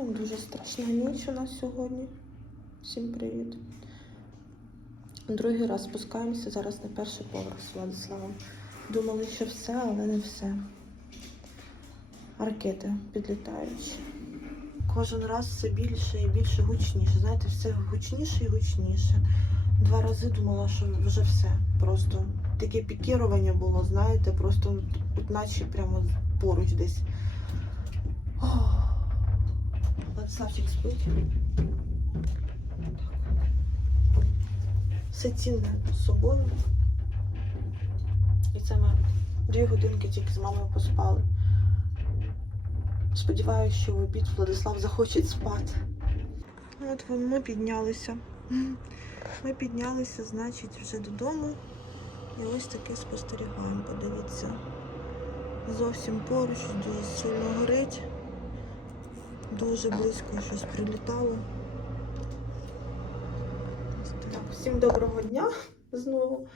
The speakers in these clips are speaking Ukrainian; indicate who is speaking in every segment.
Speaker 1: Ну, дуже страшна ніч у нас сьогодні. Всім привіт. Другий раз спускаємося зараз на перший поверх з Владиславом. Думали, що все, але не все. Ракети підлітають. Кожен раз все більше і більше гучніше. Знаєте, все гучніше і гучніше. Два рази думала, що вже все. Просто таке пікірування було, знаєте, просто от наче прямо поруч десь. Ох. Владиславчик спить. Все цінне з собою. І це ми дві годинки тільки з мамою поспали. Сподіваюся, що в обід Владислав захоче спати. От ми піднялися. Ми піднялися, значить, вже додому. І ось таке спостерігаємо, подивіться. Зовсім поруч, дуже сильно горить. Дуже близько щось прилітало. Так, всім доброго дня знову.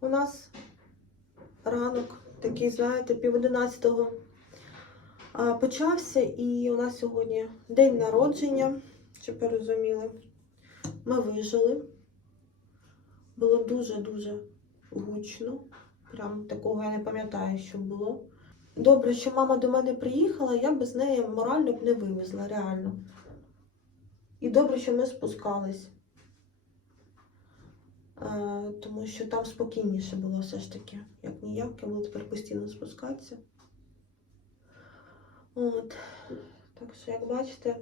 Speaker 1: У нас ранок, такий, знаєте, пів одинадцятого почався, і у нас сьогодні день народження, щоб ви розуміли. Ми вижили. Було дуже-дуже гучно. Прям такого я не пам'ятаю, що було. Добре, що мама до мене приїхала, я без неї морально б не вивезла, реально. І добре, що ми спускались. Е, тому що там спокійніше було все ж таки, як ніяк, я буду тепер постійно спускатися. От. Так що, як бачите,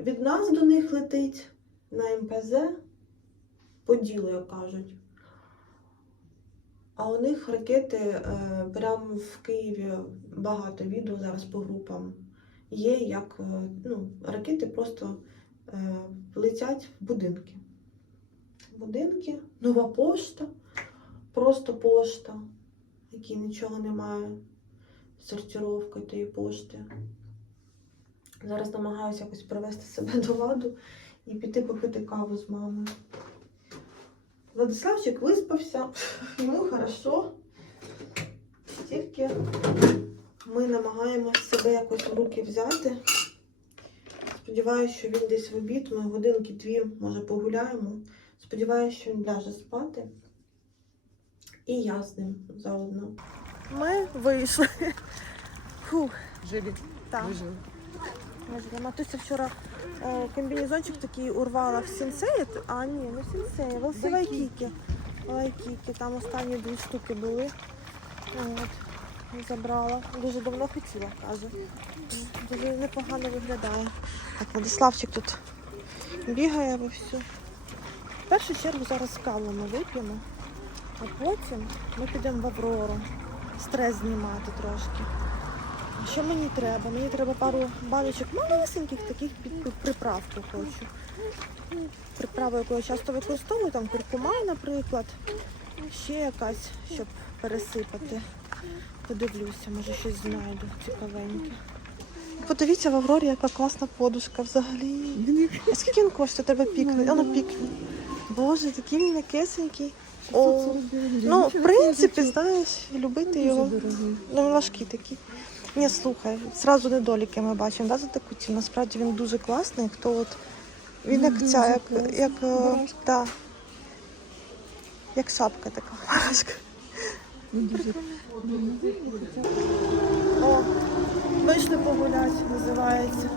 Speaker 1: від нас до них летить на МПЗ по ділу, як кажуть. А у них ракети е, прямо в Києві багато відео зараз по групам є, як е, ну, ракети просто е, летять в будинки. Будинки, нова пошта, просто пошта, які нічого немає з сортировкою тієї пошти. Зараз намагаюся якось привести себе до ладу і піти попити каву з мамою. Владиславчик виспався, йому хорошо. Тільки ми намагаємося себе якось в руки взяти. Сподіваюся, що він десь в обід, ми годинки дві, може, погуляємо. Сподіваюся, що він ляже спати. І я з ним заодно. Ми вийшли. Фух,
Speaker 2: Жили,
Speaker 1: так.
Speaker 2: выжил.
Speaker 1: Можливо, Матуся вчора комбінезончик такий урвала в сінсеї, а ні, не в сінсеї, в Вайкіки. Вайкіки, там останні дві штуки були. От, забрала. Дуже давно хотіла, каже. Дуже непогано виглядає. Так, Владиславчик тут бігає вовсю. В першу чергу зараз каву ми вип'ємо, а потім ми підемо в Аврору. Стрес знімати трошки. Що мені треба? Мені треба пару баночок малесеньких таких під приправку хочу. Ну, Приправу, яку я часто використовую, там куркума, наприклад. Ще якась, щоб пересипати. Подивлюся, може щось знайду цікавеньке. Подивіться в Аврорі, яка класна подушка взагалі. А скільки він коштує? Треба пікнути. Воно пікне. Боже, такий він м'якесенький. О, ну, в принципі, знаєш, любити його. Ну, він важкий. Ні, слухай, зразу недоліки ми бачимо, да, за таку ціну. Насправді він дуже класний. Хто от він як ця, як, як, е, та, як шапка така марашка. О, вийшли погуляти, називається.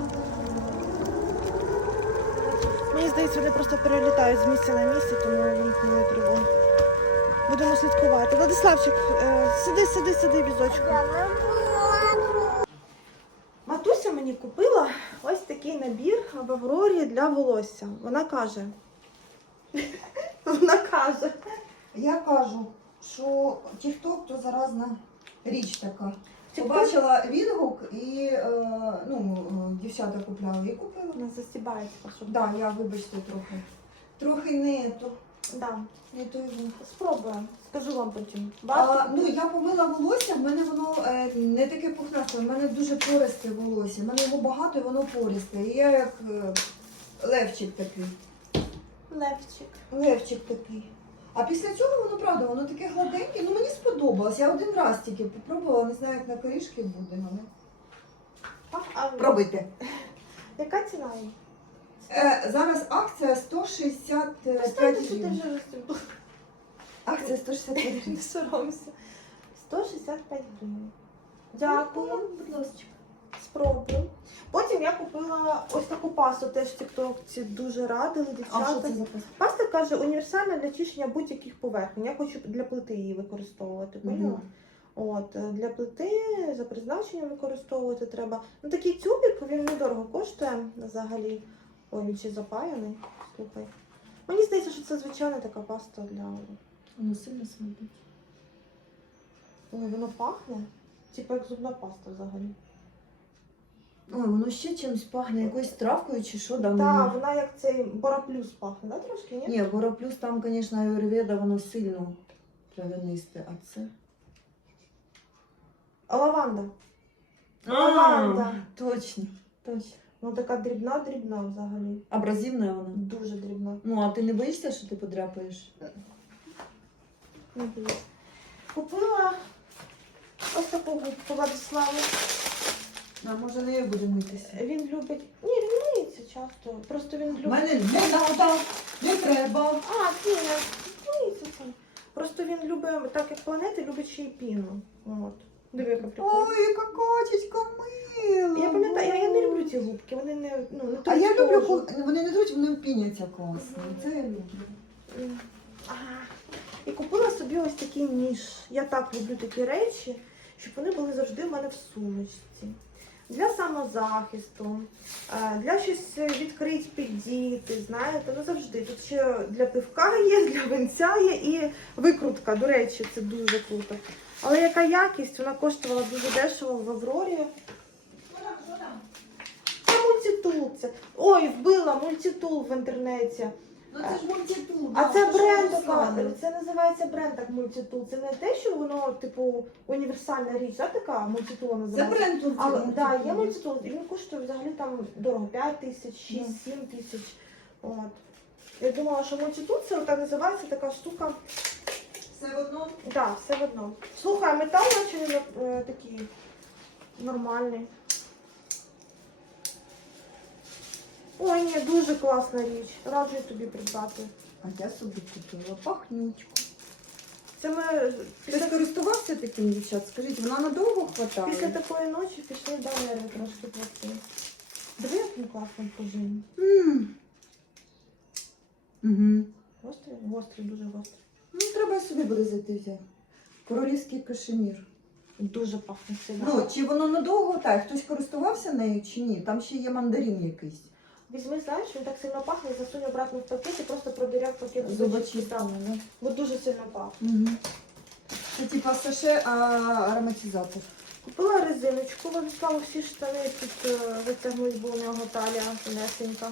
Speaker 1: Мені здається, вони просто перелітають з місця на місце, тому вимкнули тривогу. Будемо слідкувати. Владиславчик, е, сиди, сиди, сиди, візочку. Мені купила ось такий набір в Аврорі для волосся. Вона каже. Вона каже.
Speaker 2: Я кажу, що TikTok то заразна річ така. Побачила відгук і е, ну, е, дівчата купляли і купила.
Speaker 1: Вона засібається, щоб.
Speaker 2: Да, я вибачте трохи. Трохи не то.
Speaker 1: Да.
Speaker 2: Його.
Speaker 1: Спробуємо. Скажу вам потім.
Speaker 2: А, ну я помила волосся, в мене воно е, не таке пухнасте, в мене дуже пористе волосся. В мене його багато і воно пористе. І я як е, левчик такий.
Speaker 1: Левчик.
Speaker 2: Левчик такий. А після цього воно правда, воно таке гладеньке. Ну мені сподобалось. Я один раз тільки попробувала, не знаю, як на корішки буде, але.
Speaker 1: Так, А
Speaker 2: пробити.
Speaker 1: яка ціна її?
Speaker 2: Е, зараз акція 165
Speaker 1: що ти
Speaker 2: гривень.
Speaker 1: вже.
Speaker 2: Акція 165
Speaker 1: Не
Speaker 2: гривень.
Speaker 1: соромся. 165 гривень. Дякую.
Speaker 2: Будь ласка.
Speaker 1: Спробую. Потім я купила ось таку пасту, теж тіктокці дуже радили
Speaker 2: А що
Speaker 1: дівчата.
Speaker 2: це за паста?
Speaker 1: Паста каже універсальна для чищення будь-яких поверхень. Я хочу для плити її використовувати. Поняла?
Speaker 2: Мгм.
Speaker 1: От е, для плити за призначенням використовувати треба. Ну такий тюбик він недорого коштує взагалі. Ой, він ще запаяний. Слухай. Мені здається, що це звичайна така паста для.
Speaker 2: Воно сильно смердить.
Speaker 1: Ой, воно пахне. Типу як зубна паста взагалі.
Speaker 2: Ой, воно ще чимось пахне, якоюсь травкою чи що да?
Speaker 1: Так, вона як цей бораплюс пахне, да, трошки, ні?
Speaker 2: Ні, Бороплюс там, звісно, аюрведа, воно сильно травянисте, а це.
Speaker 1: А лаванда. Лаванда.
Speaker 2: Точно, точно.
Speaker 1: Ну така дрібна-дрібна взагалі.
Speaker 2: Абразивна вона.
Speaker 1: Дуже дрібна.
Speaker 2: Ну, а ти не боїшся, що ти подряпаєш?
Speaker 1: Не боюсь. Купила ось таку губку Владиславу.
Speaker 2: А може нею буде митися?
Speaker 1: Він любить. Ні, він миється часто. Просто він любить.
Speaker 2: мене не треба, не треба.
Speaker 1: А, ні, не миється сам. Просто він любить, так як планети, любить ще й піну. От. Диви, яка прикольна.
Speaker 2: Ой, яка качечка мила.
Speaker 1: Я пам'ятаю, я, я не люблю ці губки, вони не, ну, не
Speaker 2: А я люблю,
Speaker 1: кожу.
Speaker 2: вони не труть, вони впіняться класно. Це я люблю.
Speaker 1: І купила собі ось такий ніж. Я так люблю такі речі, щоб вони були завжди в мене в сумочці. Для самозахисту, е, для щось відкрити, піддіти, знаєте, ну завжди. Тут ще для пивка є, для винця є і викрутка, до речі, це дуже круто. Але яка якість, вона коштувала дуже дешево в Аврорі. Це мультитул. Це. Ой, вбила мультитул в інтернеті.
Speaker 2: Ну це ж мультитул.
Speaker 1: А
Speaker 2: да,
Speaker 1: це бренд це називається бренд так мультитул. Це не те, що воно, типу, універсальна річ, да, така мультитула
Speaker 2: Це бренд тут.
Speaker 1: Але да, є мультитул, і він коштує взагалі там дорого 5 тисяч, 6, 7 тисяч. От. Я думала, що мультитул це так називається така штука.
Speaker 2: Все в одному.
Speaker 1: Так, да, все в одному. Слухай, а метал наче е, такий нормальний. Ой, ні, дуже класна річ. Раджу тобі придбати.
Speaker 2: А я собі купила пахнючку.
Speaker 1: Це ми
Speaker 2: Ти
Speaker 1: після
Speaker 2: скористувався таким, дівчат? Скажіть, вона надовго хватає?
Speaker 1: Після такої ночі пішли нерви трошки плати. Диви, як він класно пожив.
Speaker 2: Угу.
Speaker 1: Гострий, гострий, дуже гострий.
Speaker 2: Ну, треба собі буде зайти взяти. Королівський кашемір.
Speaker 1: Дуже пахне сильно.
Speaker 2: Ну, чи воно надовго так? Хтось користувався нею чи ні? Там ще є мандарин якийсь.
Speaker 1: Візьми, знаєш, він так сильно пахне, засунь обратно в пакет і просто продиряв пакет в
Speaker 2: Зубочистка, да?
Speaker 1: Бо дуже сильно пахне.
Speaker 2: Угу. Це типа саше а, ароматизатор.
Speaker 1: Купила резиночку, Владиславу всі штани тут е, витягнуть, бо у нього талія тонесенька.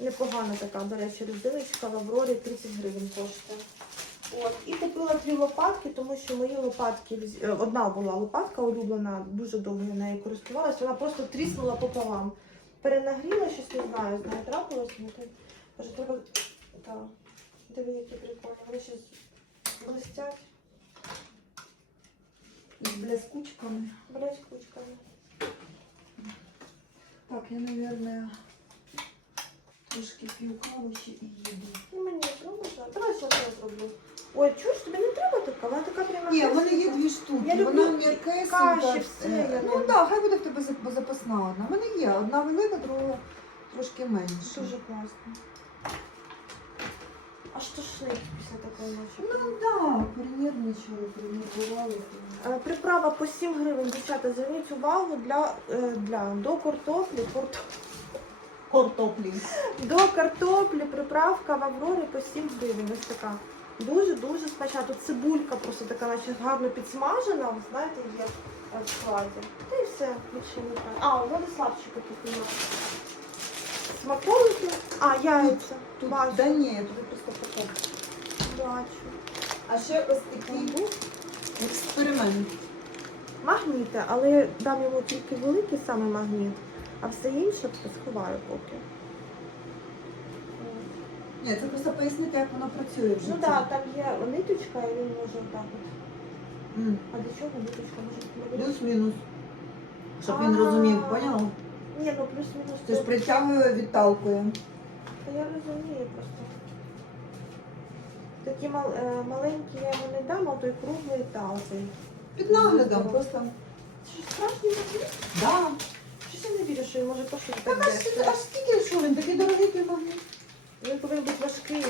Speaker 1: Непогана така, до речі, резиночка в Аврорі 30 гривень коштує. От. І купила дві лопатки, тому що мої лопатки, е, одна була лопатка улюблена, дуже довго нею користувалася, вона просто тріснула пополам. Перенагріла щось, не знаю, з нею трапилось, ну, то, каже, треба. Так. Диви, які прикольні. Вони ще блистять,
Speaker 2: З блескучками.
Speaker 1: блять кучками.
Speaker 2: Так, я, мабуть, трошки п'ю каву і їду.
Speaker 1: Ну, мені можна. Давай що я зроблю. Ой, чуєш, тобі не треба така? Вона така прямо.
Speaker 2: Ні, в мене є дві штуки.
Speaker 1: Я люблю
Speaker 2: Вона м'якесенька.
Speaker 1: каші, все, я
Speaker 2: Ну
Speaker 1: люблю.
Speaker 2: так, хай буде в тебе зап- запасна одна. У мене є одна велика, друга трошки менша.
Speaker 1: Дуже класно. Аж тошнить після такої ночі.
Speaker 2: Ну так, перенервничали, перенервували.
Speaker 1: Е, Приправа по 7 гривень, дівчата, зверніть увагу для, е, для до картоплі, корто-
Speaker 2: Картоплі.
Speaker 1: до картоплі приправка в Аврорі по 7 гривень. Ось така. Дуже-дуже смачна. Тут цибулька просто така, наче гарно підсмажена, ви знаєте, є в складі. Та і все, більше не треба. А, у Владиславчика тут немає. Смаколики. А, яйця.
Speaker 2: Тут,
Speaker 1: Бачу.
Speaker 2: да ні, тут просто покажу.
Speaker 1: Бачу.
Speaker 2: А ще ось такий експеримент.
Speaker 1: Магніти, але я дам йому тільки великий саме магніт, а все інше сховаю поки.
Speaker 2: Ні, це просто пояснити, як воно працює в житті.
Speaker 1: Ну так, там є ниточка, і він може отак от.
Speaker 2: М,
Speaker 1: А до чого ниточка? Може, буде?
Speaker 2: Плюс-мінус. щоб він
Speaker 1: А.
Speaker 2: розумів, поняла?
Speaker 1: Ні, ну плюс-мінус.
Speaker 2: Тож
Speaker 1: то-
Speaker 2: притягує, відталкує.
Speaker 1: Та я розумію просто. Такі мал, е, маленькі я йому не дам, а той круглий та оцей.
Speaker 2: Під наглядом просто.
Speaker 1: Це ж справжній магніт?
Speaker 2: Да.
Speaker 1: Я не вірю, що він може коштувати
Speaker 2: Так
Speaker 1: так
Speaker 2: а ж-
Speaker 1: дешево.
Speaker 2: а скільки що він такий дорогий той магніт?
Speaker 1: Він повинен бути важкий.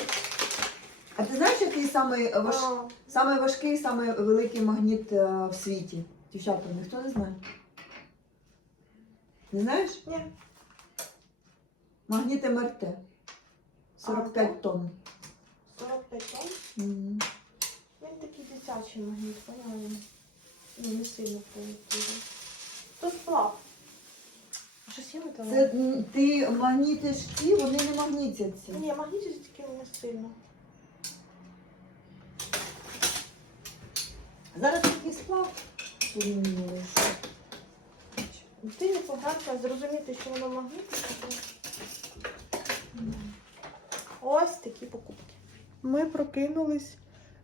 Speaker 2: А ти знаєш, який самий, важ...
Speaker 1: А,
Speaker 2: самий важкий, самий великий магніт е, в світі? Дівчата, ніхто не знає. Не знаєш?
Speaker 1: Ні,
Speaker 2: Магніт МРТ. 45 тонн.
Speaker 1: 45 тонн.
Speaker 2: Мгм.
Speaker 1: Він такий дитячий магніт, поняла? Він, Ну, не сильно повинен. То сплав. Щось є металеве?
Speaker 2: Це м, ти магнітиш ті, вони не магнітяться.
Speaker 1: Ні, магнітить тільки не сильно.
Speaker 2: Зараз такий сплав. порівнюєш.
Speaker 1: Ти не погрався зрозуміти, що воно магнітне. Ось такі покупки. Ми прокинулись.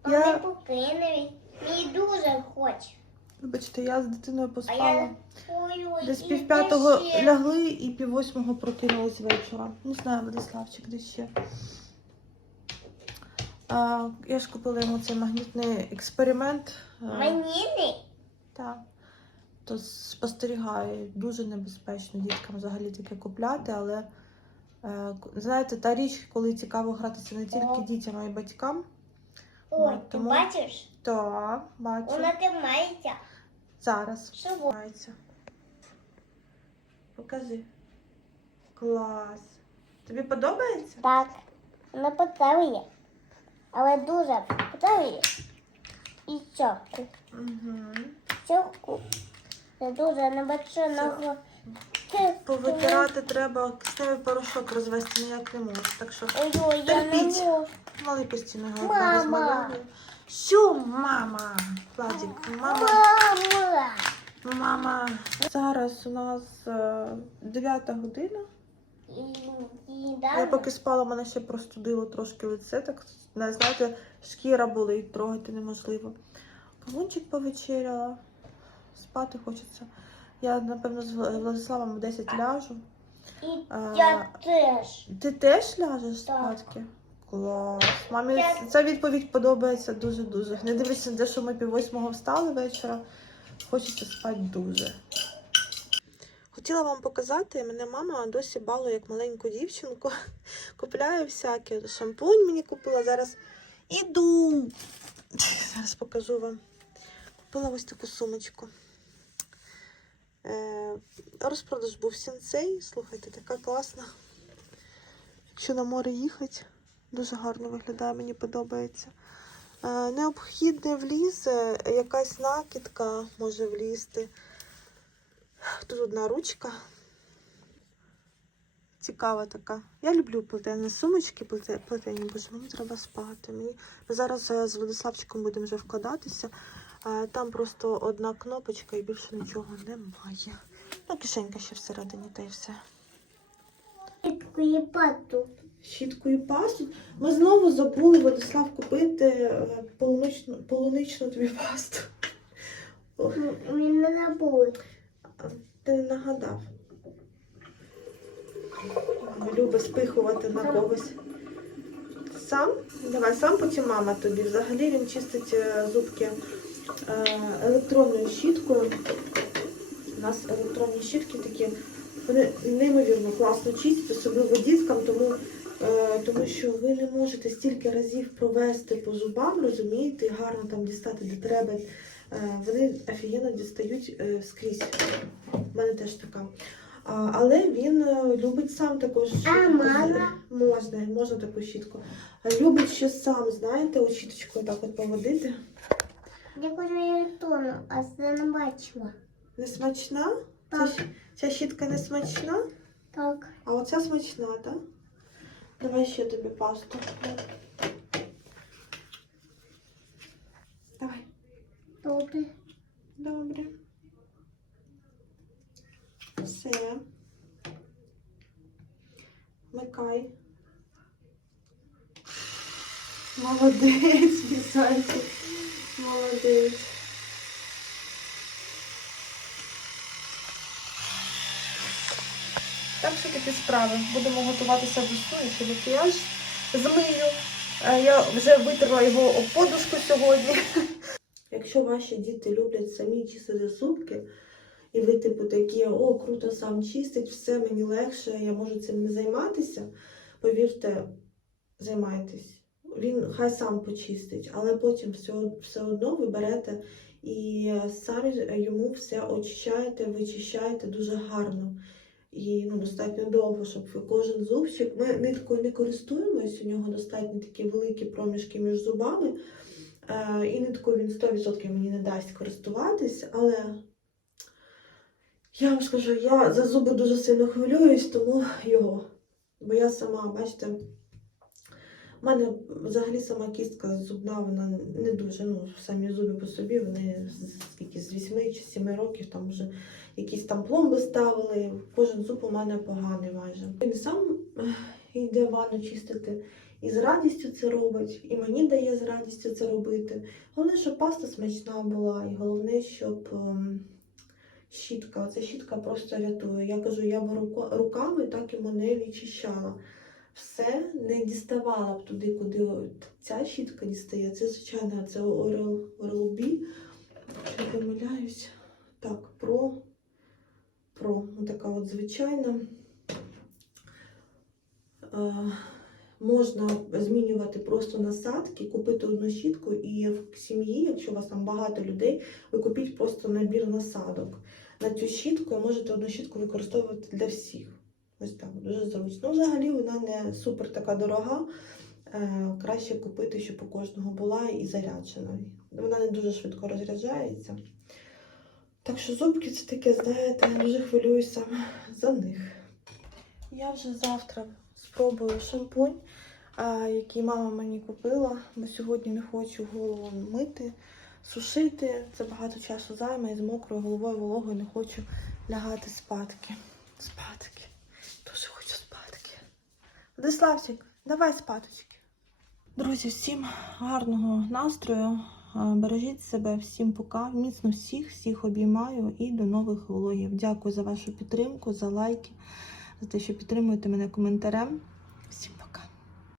Speaker 3: Я... Ми покинули. Мені дуже хоче.
Speaker 1: Вибачте, я з дитиною поспала. Десь пів п'ятого лягли і пів восьмого прокинулись вечора. Не знаю, Владиславчик, де ще. А, я ж купила йому цей магнітний експеримент.
Speaker 3: Не.
Speaker 1: Так. То спостерігаю, дуже небезпечно діткам взагалі таке купляти, але е, знаєте, та річ, коли цікаво гратися не тільки
Speaker 3: О.
Speaker 1: дітям, а й батькам.
Speaker 3: Ой,
Speaker 1: Ну,
Speaker 3: ти
Speaker 1: тому-
Speaker 3: бачиш?
Speaker 1: Так, бачу.
Speaker 3: Вона тримається.
Speaker 1: Зараз.
Speaker 3: ще во-
Speaker 1: Покажи. Клас. Тобі подобається?
Speaker 3: Так. Вона поцелує. Але дуже поцелує. І щоку.
Speaker 1: Угу.
Speaker 3: Щоку. Не дуже небаченого. Ти-
Speaker 1: Повитирати треба кисневий порошок розвести ніяк не можу. Так що Терпіть. малий постійно розмовляє. Що, мама? Владик, мама.
Speaker 3: Мама.
Speaker 1: Мама. Зараз у нас е, 9 година.
Speaker 3: І, і
Speaker 1: Я поки спала, мене ще простудило трошки лице. Так не знаєте, шкіра болить, трогати неможливо. Кавунчик повечеряла. Спати хочеться. Я, напевно, з Владиславом в 10 ляжу.
Speaker 3: І
Speaker 1: А,
Speaker 3: я теж.
Speaker 1: Ти теж ляжеш спадки? Клас. Мамі
Speaker 3: Я-
Speaker 1: ця відповідь подобається дуже-дуже. Не дивлячись на те, що ми пів восьмого встали вечора. Хочеться спати дуже. Хотіла вам показати, мене мама досі балує як маленьку дівчинку. Купляє всяке. Шампунь мені купила. Зараз іду. Зараз покажу вам. Купила ось таку сумочку. Е, розпродаж був сінцей. Слухайте, така класна. Якщо на море їхати, дуже гарно виглядає, мені подобається. Е, Необхідне влізе, якась накидка може влізти. Тут одна ручка. Цікава така. Я люблю плетені сумочки, плете- плетені, боже, мені треба спати. Ми зараз е, з Владиславчиком будемо вже вкладатися. Там просто одна кнопочка і більше нічого немає. Ну, кишенька ще всередині, та й все.
Speaker 3: Відкриє пату.
Speaker 1: щітку і пасту. Ми знову забули Владислав купити е, полуничну, полуничну тобі пасту.
Speaker 3: Він не забули.
Speaker 1: Ти не нагадав. Любить спихувати на когось. Сам? Давай, сам потім мама тобі. Взагалі він чистить е, зубки електронною щіткою. У нас електронні щітки такі, вони неймовірно класно чистять, особливо діткам, тому, е, тому що ви не можете стільки разів провести по зубам, розумієте, і гарно там дістати де треба. Е, Вони офігенно дістають е, скрізь. У мене теж така. Але він е, любить сам також.
Speaker 3: А
Speaker 1: щітку. Можна, можна таку щітку. Е, Любить ще сам, знаєте, щіточкою так от поводити.
Speaker 3: Я хочу електрону, а це не бачила.
Speaker 1: Не смачна?
Speaker 3: Так.
Speaker 1: щ- ця щітка не смачна,
Speaker 3: Так.
Speaker 1: а оця смачна, так? Давай ще тобі пасту. Давай.
Speaker 3: Добре.
Speaker 1: Добре. Все. Вмикай. Молодець, мій зайчик. Молодець. такі справи. Будемо готуватися до сну, і ще макіяж змию. Я вже витерла його об подушку сьогодні. Якщо ваші діти люблять самі чистити зубки, і ви, типу, такі, о, круто, сам чистить, все мені легше, я можу цим не займатися. Повірте, займайтесь. Він хай сам почистить, але потім все, все одно ви берете і самі йому все очищаєте, вичищаєте дуже гарно. І ну, достатньо довго, щоб кожен зубчик. Ми ниткою не користуємось, у нього достатньо такі великі проміжки між зубами. Е, і ниткою він 100% мені не дасть користуватись, але я вам скажу, я за зуби дуже сильно хвилююсь, тому його. Бо я сама, бачите, в мене взагалі сама кістка зубна, вона не дуже. Ну, самі зуби по собі, вони скільки з 8 чи 7 років там вже якісь там пломби ставили. Кожен зуб у мене поганий майже. Він сам йде ванну чистити і з радістю це робить, і мені дає з радістю це робити. Головне, щоб паста смачна була, і головне, щоб ем, щітка. Ця щітка просто рятує. Я кажу, я руко- руками так йому не відчищала. Все не діставала б туди, куди ця щітка дістає. Це, звичайно, це Oral, Oral B. Якщо помиляюсь. Так, про. Про. Така от звичайна. Е, можна змінювати просто насадки, купити одну щітку і в сім'ї, якщо у вас там багато людей, ви купіть просто набір насадок. На цю щітку можете одну щітку використовувати для всіх. Ось так, дуже зручно. Ну, взагалі вона не супер така дорога. Е, краще купити, щоб у кожного була і заряджена. Вона не дуже швидко розряджається. Так що зубки це таке, знаєте, я дуже хвилююся за них. Я вже завтра спробую шампунь, а, який мама мені купила, бо сьогодні не хочу голову мити, сушити. Це багато часу займе і з мокрою головою вологою не хочу лягати спадки. Спадки. Владиславчик, давай спаточки. Друзі, всім гарного настрою. Бережіть себе, всім пока. Міцно всіх, всіх обіймаю і до нових влогів. Дякую за вашу підтримку, за лайки, за те, що підтримуєте мене коментарем.